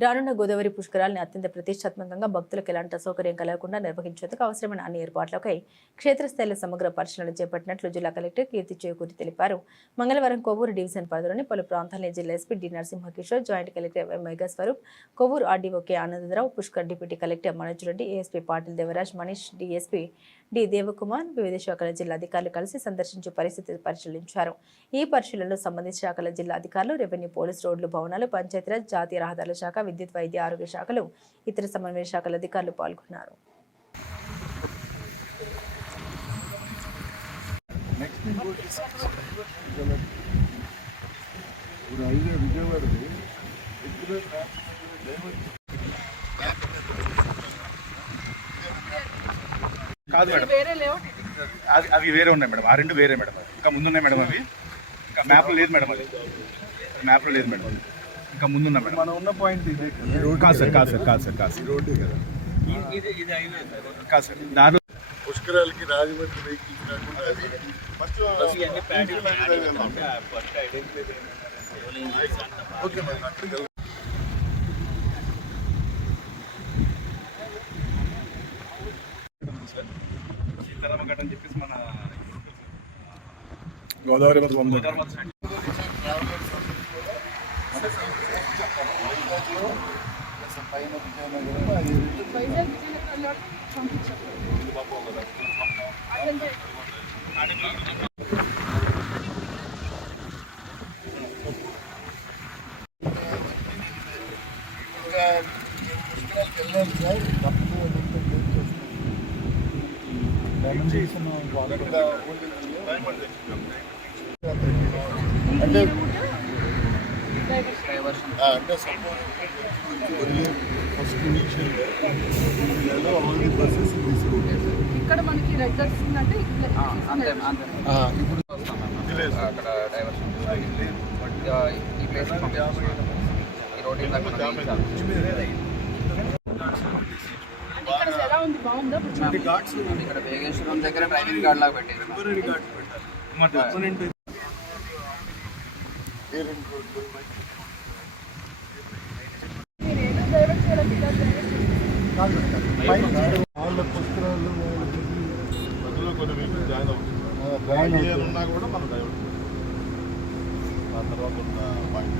రానున్న గోదావరి పుష్కరాలను అత్యంత ప్రతిష్టాత్మకంగా భక్తులకు ఎలాంటి అసౌకర్యం కలగకుండా నిర్వహించేందుకు అవసరమైన అన్ని ఏర్పాట్లకై క్షేత్రస్థాయిలో సమగ్ర పరిశీలన చేపట్టినట్లు జిల్లా కలెక్టర్ కీర్తి చేకూరి తెలిపారు. మంగళవారం కొవ్వూరు డివిజన్ పరిధిలోని పలు ప్రాంతాలని జిల్లా SP D Narasimhakishore, joint collector Megha Swaroop, Kovvuru RDO K Anandarao, Pushkar deputy collector Manoj Reddy, ASP Patil Devaraj, Manish, DSP D Devakumar, వివిధ శాఖల జిల్లా అధికారులు కలిసి సందర్శించి పరిస్థితి పరిశీలించారు. ఈ పరిశీలనలో సంబంధిత శాఖల జిల్లా అధికారులు, రెవెన్యూ, పోలీసు, రోడ్లు, భవనాలు, పంచాయతీరాజ్, జాతీయ రహదారుల శాఖ, విద్యుత్, వైద్య, ఆరోగ్య శాఖలు, ఇతర సమన్వయ శాఖల అధికారులు పాల్గొన్నారు. కాదు మేడం, అవి వేరే ఉన్నాయి మేడం. ఆ రెండు వేరే మేడం. ఇంకా ముందున్నాయి మేడం. అవి ఇంకా మ్యాప్లో లేదు మేడం. అది మ్యాప్లో లేదు మేడం. ఇంకా ముందున్నా మేడం. మనం ఉన్న పాయింట్ ఇదే కాదు సార్, కాదు సార్, కాదు సార్, కాదు సార్. రోడ్డే కదా. కాదు సార్, దారిలో పుష్కరాలకి రాజమండ్రి వెహికల్స్ కాకుండా ఓకే మేడం. అక్కడికి సీతారామఘట్ అని చెప్పేసి మన గోదావరి అంటే ఫస్ట్ ఇనిషియల్గా ఆల్ ది బస్సెస్ తీసుకుంటే ఇక్కడ మనకి రెగ్యులర్స్ అంటే ఇప్పుడు అక్కడ డైవర్షన్ ఈ ప్లేస్ ఈ రోడ్ ఇక్కడ ఎలా ఉంది, బాగుందా? ఇక్కడ వేగేశ్వరం దగ్గర డ్రైవింగ్ గార్డ్ లాగా పెట్టేది. వాళ్ళ పుస్తకాలు అందులో కొన్ని వెహికల్ జాయిన్ ఉన్నా కూడా మనం డైవర్ట్ ఆ తర్వాత ఉన్న పాయింట్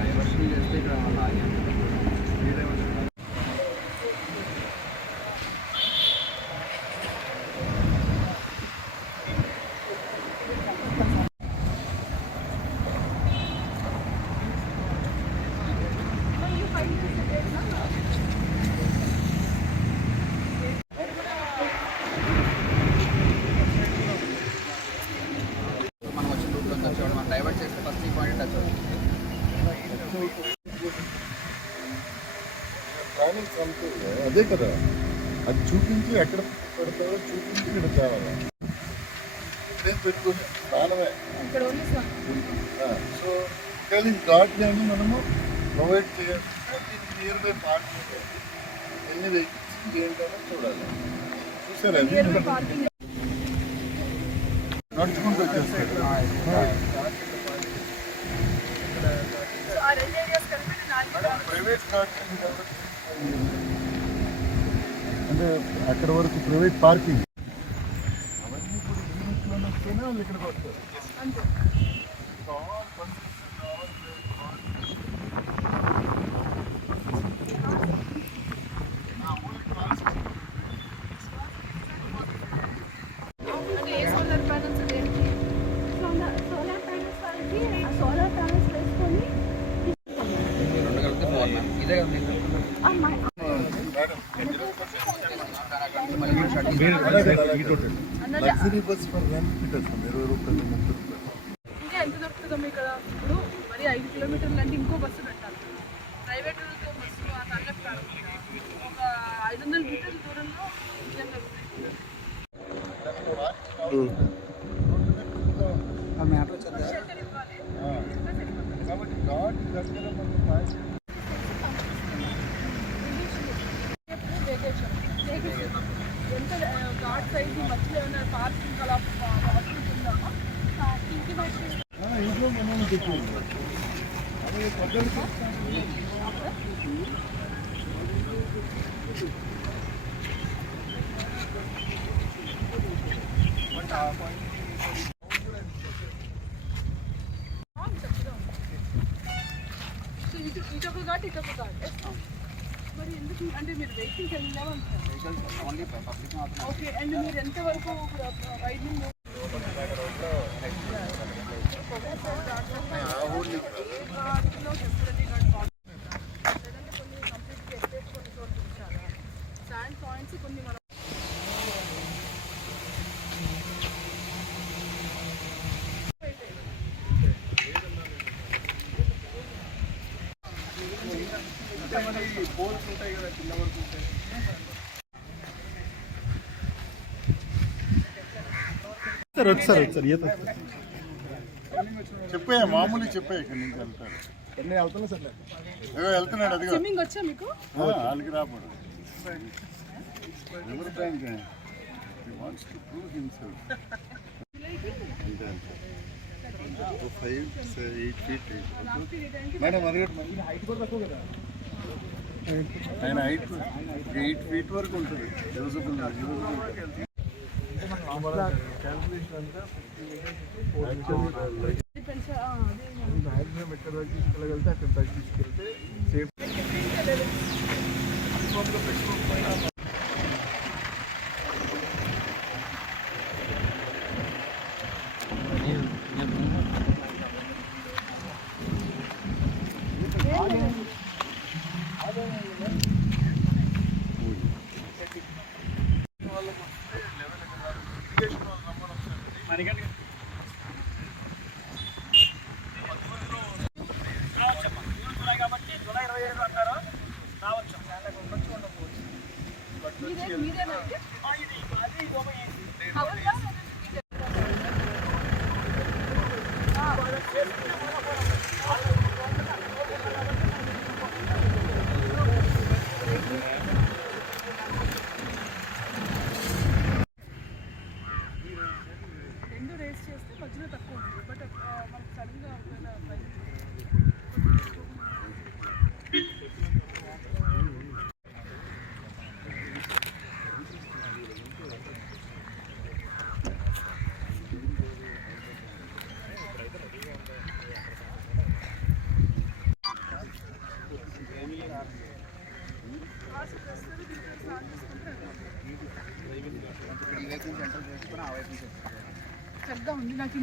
డైవర్షన్ చేస్తే ఇక్కడ డైవర్ట్ చేస్తే ఫస్ట్ ఈ పాయింట్ టచ్ అవుతుంది. అదే కదా, అది చూపించి ఎక్కడ పెడతారో చూపించి ఇక్కడ తేవాలి. నేను పెట్టుకుని స్థానమే. సో కానీ ఘాట్ని అని మనము ప్రొవైడ్ చేయాలి. నియర్ బై పార్క్ ఎన్ని వెహికల్స్ ఏంటో చూడాలి. చూసారా, నడుచుకుంటూ వచ్చేస్తారు. ప్రైవేట్ కార్స్ అంటే అక్కడ వరకు ప్రైవేట్ పార్కింగ్ అవన్నీ కూడా యూనిట్లో వస్తేనే వాళ్ళు ఇక్కడికి వస్తారు. ఇదే లగ్జరీ బస్ ఫర్ రెంట్ పెట్టేస్తాం 20 రూపాయలు 30 రూపాయలు. ఇంకా ఎంత దొరుకుతుందో ఇక్కడ ఇప్పుడు మరి 5 కిలోమీటర్లు అంటే ఇంకో బస్సు పెట్టాలి. ప్రైవేట్ బస్సులు ఆ తరలింపు ఒక 500 మీటర్ల దూరంలో కాబట్టి ఘాట్ దగ్గర మనం ఎంత ఘాట్ సైజు మధ్యలో ఏమైనా పార్కింగ్ అలా సో ఇటొక ఘాట్ ఇటొక ఘాట్ మరి ఎందుకు అంటే మీరు వెహికల్కి వెళ్ళామంటారు ఓన్లీ పబ్లిక్ మాత్రం. ఓకే అండ్ మీరు ఎంతవరకు వైడ్నింగ్ శాండ్ పాయింట్స్ కొన్ని మనం చెప్పే మామూలు చెప్పే ఇక్కడి నుంచి వెళ్తారు ఏదో వెళ్తున్నాడు అదిగో స్విమ్మింగ్ వచ్చా మీకు వాళ్ళకి రాబడు ఎవరు bank wants to prove himself అంతే అంతే 5-8 feet మేడం అడగండి ఆయన 8 feet వరకు ఉంటుంది యూజబుల్ మ్యాక్సిమం ఎక్కడ వరకు తీసుకెళ్ళగలితే అక్కడ దాకా తీసుకెళ్తే సేఫ్. రెండు రేస్ చేస్తే మధ్యలో తక్కువ ఉంటుంది బట్ మనకి సడన్గా చక్కగా ఉంది నాకు